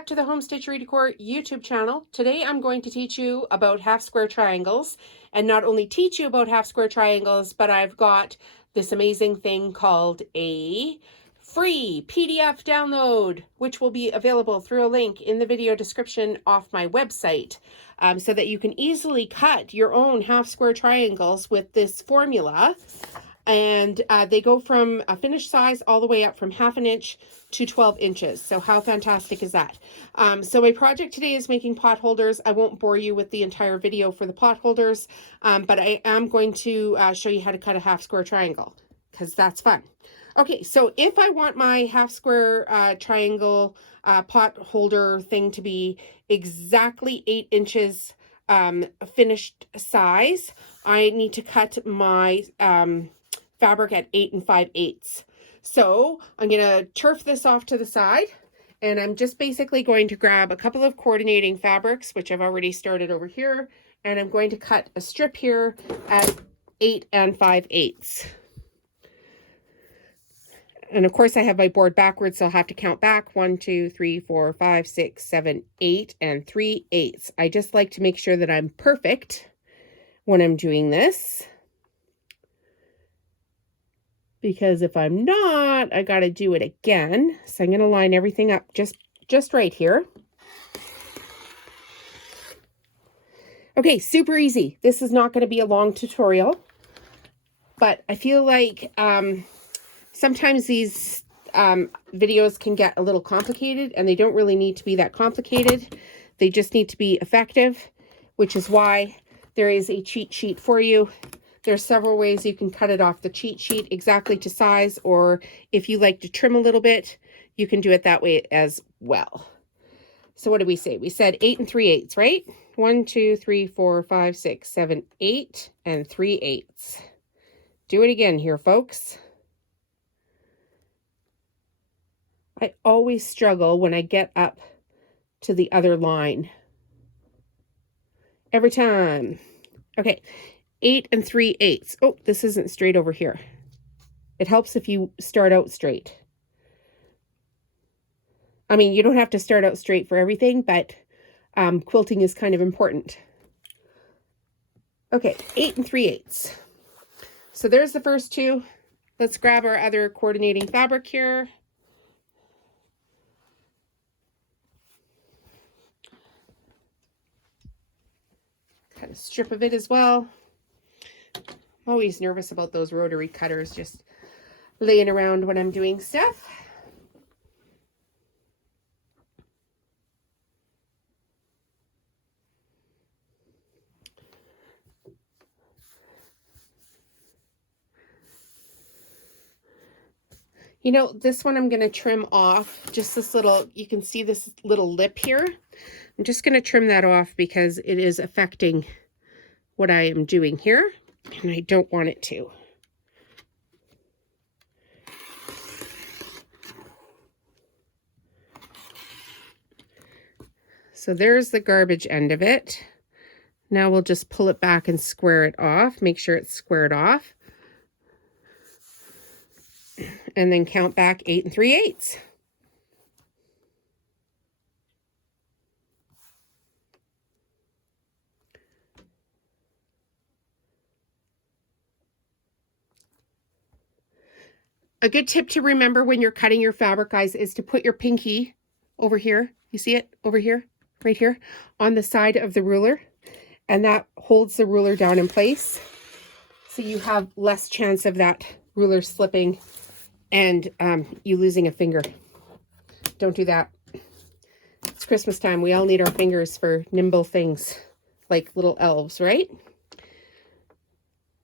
back to the Home Stitchery Decor YouTube channel. Today I'm going to teach you about half square triangles, and not only teach you about half square triangles, but I've got this amazing thing called a free PDF download, which will be available through a link in the video description off my website, so that you can easily cut your own half square triangles with this formula. And they go from a finished size all the way up from 1/2 inch to 12 inches. So how fantastic is that? So my project today is making pot holders. I won't bore you with the entire video for the pot holders, but I am going to show you how to cut a half square triangle, because that's fun. Okay, so if I want my half square triangle pot holder thing to be exactly 8 inches finished size, I need to cut my fabric at 8 5/8. So I'm going to turf this off to the side, and I'm just basically going to grab a couple of coordinating fabrics, which I've already started over here, and I'm going to cut a strip here at 8 5/8. And of course I have my board backwards, so I'll have to count back 1 2 3 4 5 6 7 8 and 3/8. I just like to make sure that I'm perfect when I'm doing this, because if I'm not, I got to do it again. So I'm going to line everything up just right here. Okay, super easy. This is not going to be a long tutorial, but I feel like sometimes these videos can get a little complicated, and they don't really need to be that complicated. They just need to be effective, which is why there is a cheat sheet for you. There's several ways you can cut it off the cheat sheet exactly to size, or if you like to trim a little bit, you can do it that way as well. So what did we say? We said 8 3/8, right? 1 2 3 4 5 6 7 8 and 3/8. Do it again here, folks. I always struggle when I get up to the other line. Every time. Okay. 8 3/8. Oh, this isn't straight over here. It helps if you start out straight. I mean, you don't have to start out straight for everything, but quilting is kind of important. Okay, 8 3/8. So there's the first two. Let's grab our other coordinating fabric here. Cut a strip of it as well. I'm always nervous about those rotary cutters just laying around when I'm doing stuff. You know, this one I'm going to trim off just this little, you can see this little lip here. I'm just going to trim that off because it is affecting what I am doing here, and I don't want it to. So there's the garbage end of it. Now we'll just pull it back and square it off. Make sure it's squared off. And then count back 8 3/8. A good tip to remember when you're cutting your fabric, guys, is to put your pinky over here. You see it over here, right here, on the side of the ruler. And that holds the ruler down in place. So you have less chance of that ruler slipping and you losing a finger. Don't do that. It's Christmas time. We all need our fingers for nimble things, like little elves, right?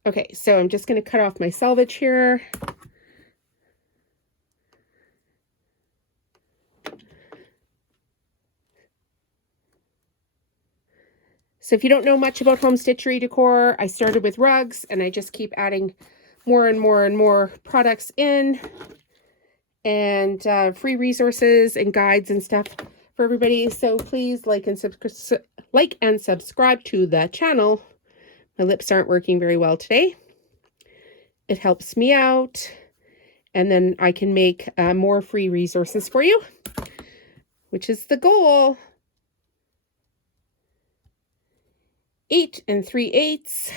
Okay, so I'm just going to cut off my selvage here. So if you don't know much about Home Stitchery Decor, I started with rugs, and I just keep adding more and more and more products in, and free resources and guides and stuff for everybody. So please like and subscribe to the channel. My lips aren't working very well today. It helps me out, and then I can make more free resources for you. which is the goal. 8 3/8.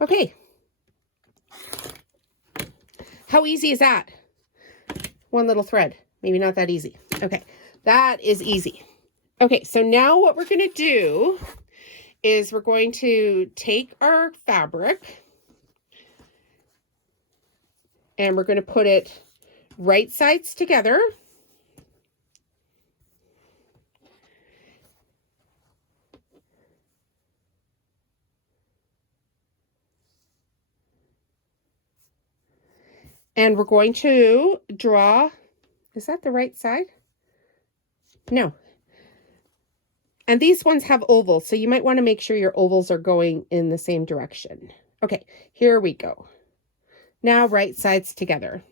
Okay. How easy is that? One little thread. Maybe not that easy. Okay, that is easy. Okay, so now what we're going to do is we're going to take our fabric and we're going to put it right sides together. And we're going to draw, is that the right side? No. And these ones have ovals, so you might want to make sure your ovals are going in the same direction. Okay, here we go. Now right sides together.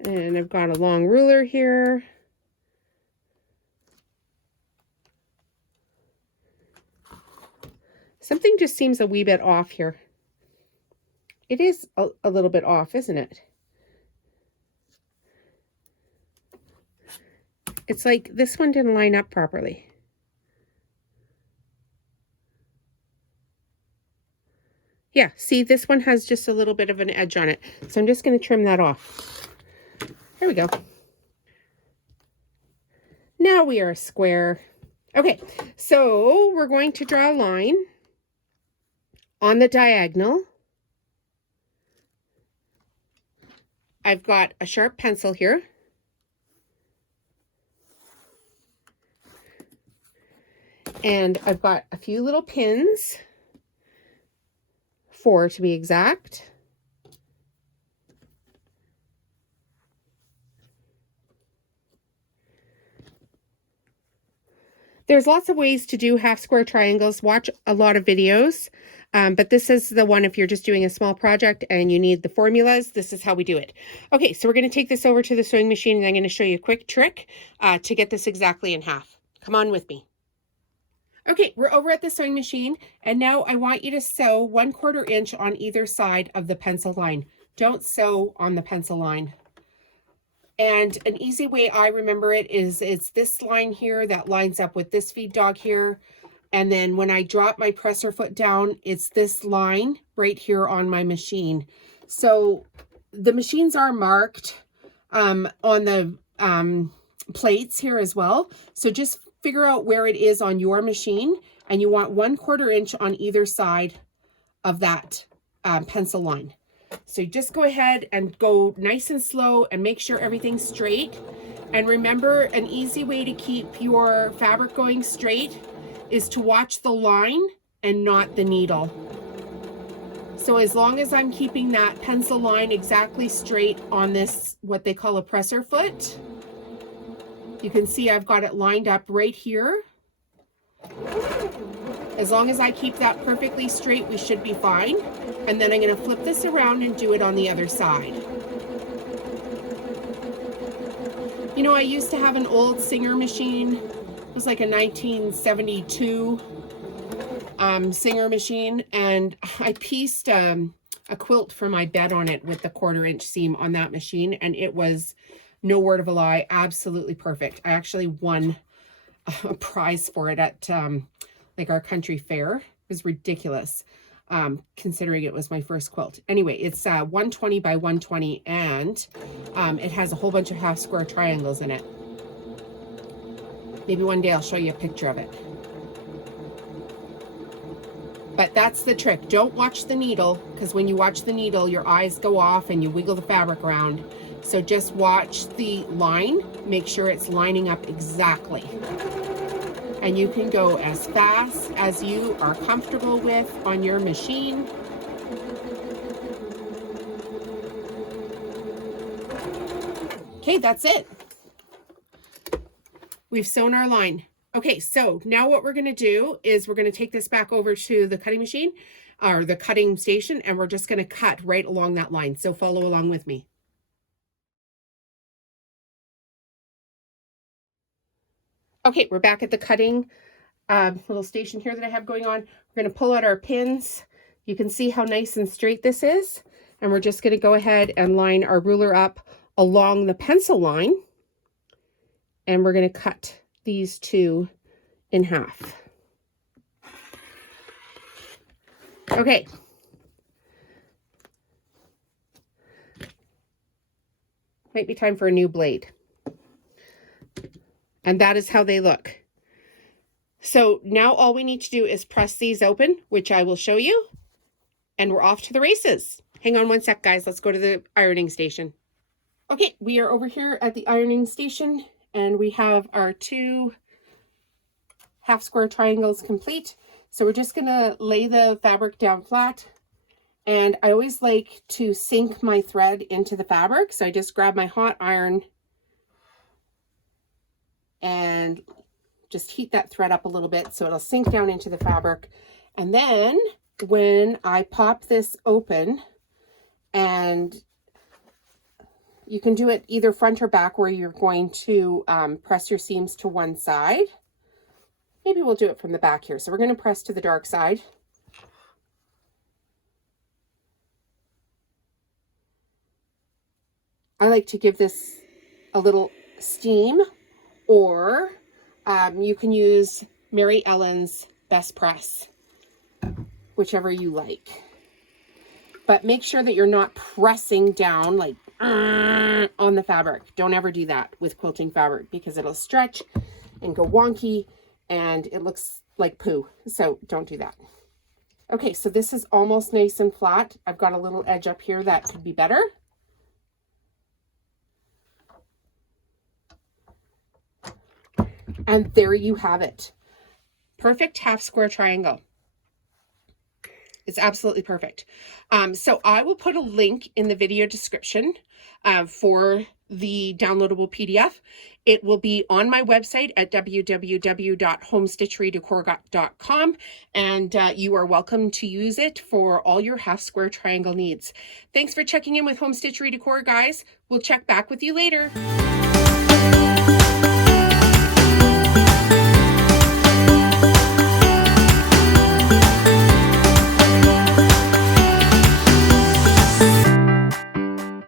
And I've got a long ruler here. Something just seems a wee bit off here. It is a little bit off, isn't it? It's like this one didn't line up properly. Yeah, see, this one has just a little bit of an edge on it. So I'm just going to trim that off. There we go. Now we are a square. Okay, so we're going to draw a line on the diagonal. I've got a sharp pencil here. And I've got a few little pins, 4 to be exact. There's lots of ways to do half square triangles. Watch a lot of videos, but this is the one if you're just doing a small project and you need the formulas. This is how we do it. Okay, so we're going to take this over to the sewing machine and I'm going to show you a quick trick to get this exactly in half. Come on with me. Okay, we're over at the sewing machine, and now I want you to sew 1/4 inch on either side of the pencil line. Don't sew on the pencil line. And an easy way I remember it is it's this line here that lines up with this feed dog here. And then when I drop my presser foot down, it's this line right here on my machine. So the machines are marked on the plates here as well. So just figure out where it is on your machine, and you want 1/4 inch on either side of that pencil line. So you just go ahead and go nice and slow and make sure everything's straight. And remember, an easy way to keep your fabric going straight is to watch the line and not the needle. So as long as I'm keeping that pencil line exactly straight on this, what they call a presser foot, you can see I've got it lined up right here. As long as I keep that perfectly straight, we should be fine. And then I'm going to flip this around and do it on the other side. You know, I used to have an old Singer machine. It was like a 1972 Singer machine, and I pieced a quilt for my bed on it with the 1/4 inch seam on that machine, and it was, no word of a lie, absolutely perfect. I actually won a prize for it at like our country fair. It was ridiculous, considering it was my first quilt. Anyway, it's 120 by 120, and it has a whole bunch of half square triangles in it. Maybe one day I'll show you a picture of it. But that's the trick. Don't watch the needle, because when you watch the needle, your eyes go off and you wiggle the fabric around. So just watch the line, make sure it's lining up exactly. And you can go as fast as you are comfortable with on your machine. Okay, that's it. We've sewn our line. Okay, so now what we're going to do is we're going to take this back over to the cutting machine, or the cutting station, and we're just going to cut right along that line. So follow along with me. Okay, we're back at the cutting little station here that I have going on. We're going to pull out our pins. You can see how nice and straight this is. And we're just going to go ahead and line our ruler up along the pencil line. And we're going to cut these two in half. Okay. Might be time for a new blade. And that is how they look. So now all we need to do is press these open, which I will show you. And we're off to the races. Hang on one sec, guys. Let's go to the ironing station. Okay, we are over here at the ironing station, and we have our 2 half square triangles complete. So we're just going to lay the fabric down flat. And I always like to sink my thread into the fabric. So I just grab my hot iron and just heat that thread up a little bit so it'll sink down into the fabric. And then when I pop this open, and you can do it either front or back, where you're going to press your seams to one side. Maybe we'll do it from the back here. So we're going to press to the dark side. I like to give this a little steam, or you can use Mary Ellen's Best Press, whichever you like. But make sure that you're not pressing down like on the fabric. Don't ever do that with quilting fabric, because it'll stretch and go wonky and it looks like poo. So don't do that. Okay, so this is almost nice and flat. I've got a little edge up here that could be better. And there you have it. Perfect half square triangle. It's absolutely perfect. So I will put a link in the video description for the downloadable PDF. It will be on my website at www.homestitcherydecor.com, and you are welcome to use it for all your half square triangle needs. Thanks for checking in with Home Stitchery Decor, guys. We'll check back with you later.